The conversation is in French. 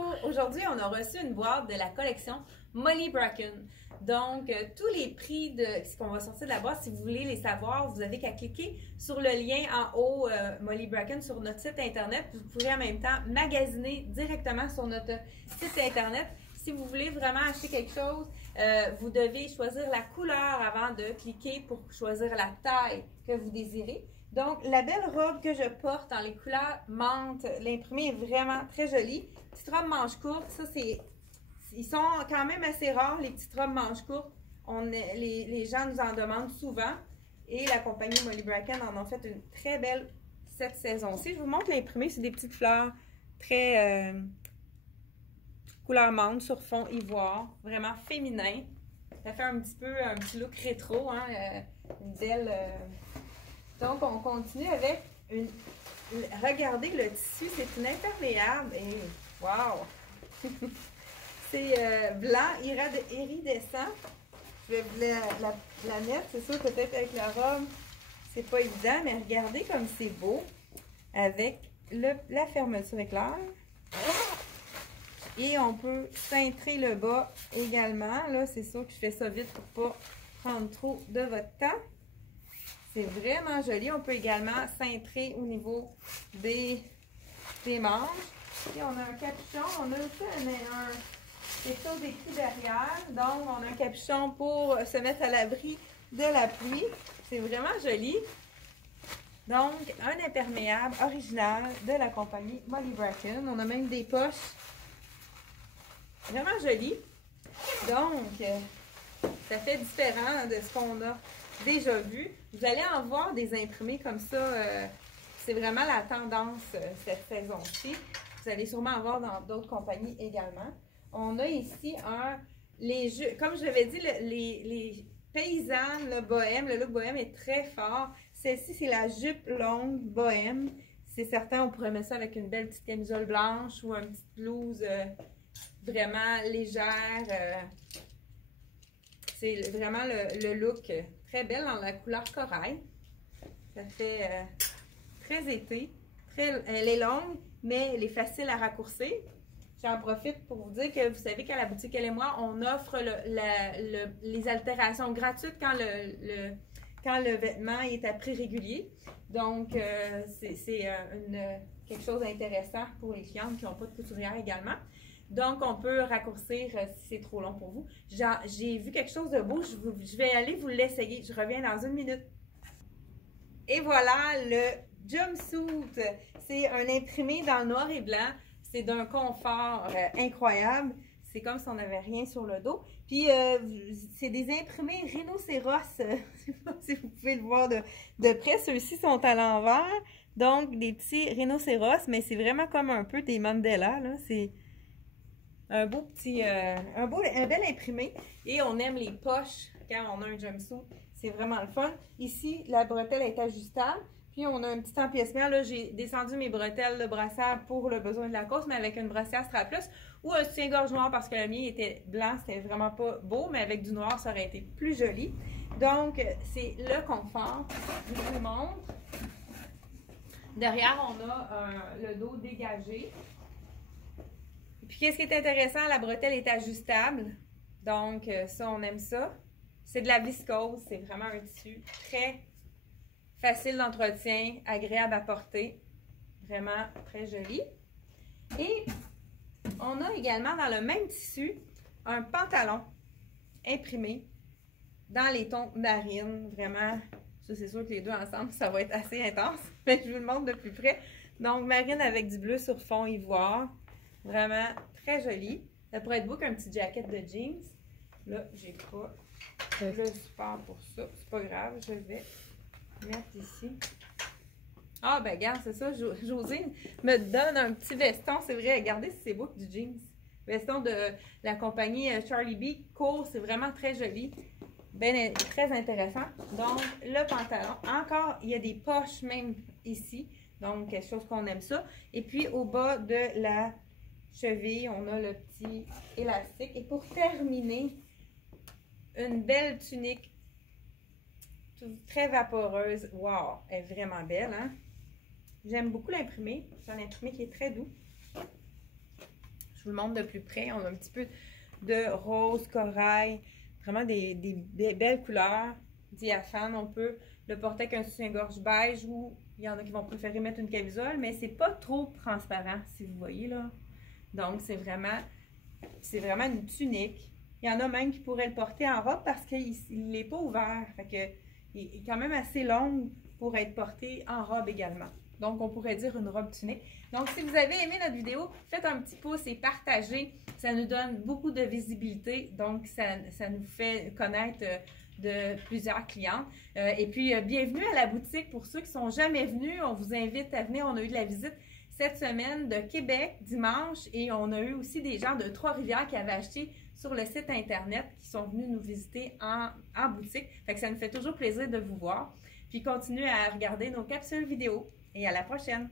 Aujourd'hui, on a reçu une boîte de la collection Molly Bracken. Donc, tous les prix de ce qu'on va sortir de la boîte, si vous voulez les savoir, vous n'avez qu'à cliquer sur le lien en haut Molly Bracken sur notre site internet. Vous pourrez en même temps magasiner directement sur notre site internet. Si vous voulez vraiment acheter quelque chose, vous devez choisir la couleur avant de cliquer pour choisir la taille que vous désirez. Donc, la belle robe que je porte dans les couleurs menthe, l'imprimé est vraiment très joli. Petite robe manche courte, ça c'est... Ils sont quand même assez rares, les petites robes manches courtes. Les gens nous en demandent souvent. Et la compagnie Molly Bracken en a fait une très belle cette saison-ci. Je vous montre l'imprimé, c'est des petites fleurs très couleur menthe sur fond ivoire, vraiment féminin. Ça fait un petit look rétro, hein, une belle... Donc, on continue avec une... Regardez le tissu, c'est une imperméable et wow! C'est blanc, iridescent. Je vais vous la mettre, c'est sûr, peut-être avec la robe, c'est pas évident, mais regardez comme c'est beau avec la fermeture éclair. Et on peut cintrer le bas également. Là, c'est sûr que je fais ça vite pour pas prendre trop de votre temps. C'est vraiment joli. On peut également cintrer au niveau des manches. Et on a un capuchon. On a aussi quelque chose écrit derrière. Donc, on a un capuchon pour se mettre à l'abri de la pluie. C'est vraiment joli. Donc, un imperméable original de la compagnie Molly Bracken. On a même des poches vraiment jolies. Donc, ça fait différent de ce qu'on a déjà vu. Vous allez en voir des imprimés comme ça. C'est vraiment la tendance cette saison-ci. Vous allez sûrement en voir dans d'autres compagnies également. On a ici comme je l'avais dit, les paysannes, le bohème, le look bohème est très fort. Celle-ci, c'est la jupe longue bohème. C'est certain, on pourrait mettre ça avec une belle petite camisole blanche ou une petite blouse vraiment légère. C'est vraiment le look très belle dans la couleur corail. Ça fait très été. Elle est longue, mais elle est facile à raccourcir. J'en profite pour vous dire que vous savez qu'à la boutique Elle et moi, on offre les altérations gratuites quand le vêtement est à prix régulier. Donc, c'est quelque chose d'intéressant pour les clientes qui n'ont pas de couturière également. Donc, on peut raccourcir si c'est trop long pour vous. J'ai vu quelque chose de beau, je vais aller vous l'essayer. Je reviens dans une minute. Et voilà le jumpsuit. C'est un imprimé dans le noir et blanc. C'est d'un confort incroyable. C'est comme si on n'avait rien sur le dos. Puis, c'est des imprimés rhinocéros. Je ne sais pas si vous pouvez le voir de près. Ceux-ci sont à l'envers. Donc, des petits rhinocéros, mais c'est vraiment comme un peu des Mandela. C'est un beau petit, un bel imprimé. Et on aime les poches quand on a un jumpsuit. C'est vraiment le fun. Ici, la bretelle est ajustable. Puis, on a un petit empiècement. Là, j'ai descendu mes bretelles de brassière pour le besoin de la cause, mais avec une brassière strapless ou un soutien-gorge noir parce que le mien était blanc. C'était vraiment pas beau, mais avec du noir, ça aurait été plus joli. Donc, c'est le confort. Je vous montre. Derrière, on a le dos dégagé. Puis, qu'est-ce qui est intéressant? La bretelle est ajustable. Donc, ça, on aime ça. C'est de la viscose. C'est vraiment un tissu très facile d'entretien, agréable à porter. Vraiment très joli. Et on a également dans le même tissu un pantalon imprimé dans les tons marine. Vraiment, ça c'est sûr que les deux ensemble, ça va être assez intense. Mais je vous le montre de plus près. Donc, marine avec du bleu sur fond ivoire. Vraiment très joli. Ça pourrait être beau qu'un petit jacket de jeans. Là, j'ai pas le support pour ça. C'est pas grave, je vais mettre ici. Ah, ben, regarde, c'est ça. Josine me donne un petit veston. C'est vrai, regardez si c'est beau que du jeans. Veston de la compagnie Charlie B. Court, c'est vraiment très joli. Ben, très intéressant. Donc, le pantalon. Encore, il y a des poches même ici. Donc, quelque chose qu'on aime ça. Et puis, au bas de la cheville, on a le petit élastique. Et pour terminer, une belle tunique très vaporeuse. Wow, elle est vraiment belle, hein? J'aime beaucoup l'imprimé. C'est un imprimé qui est très doux. Je vous le montre de plus près. On a un petit peu de rose, corail, vraiment des belles couleurs. Diaphane, on peut le porter avec un soutien-gorge beige ou il y en a qui vont préférer mettre une camisole, mais c'est pas trop transparent, si vous voyez là. Donc, c'est vraiment une tunique. Il y en a même qui pourraient le porter en robe parce qu'il n'est pas ouvert. Fait que, il est quand même assez long pour être porté en robe également. Donc, on pourrait dire une robe tunique. Donc, si vous avez aimé notre vidéo, faites un petit pouce et partagez. Ça nous donne beaucoup de visibilité. Donc, ça nous fait connaître de plusieurs clientes. Et puis, bienvenue à la boutique. Pour ceux qui ne sont jamais venus, on vous invite à venir. On a eu de la visite cette semaine de Québec dimanche et on a eu aussi des gens de Trois-Rivières qui avaient acheté sur le site internet qui sont venus nous visiter en boutique. Fait que ça nous fait toujours plaisir de vous voir. Puis continuez à regarder nos capsules vidéo et à la prochaine!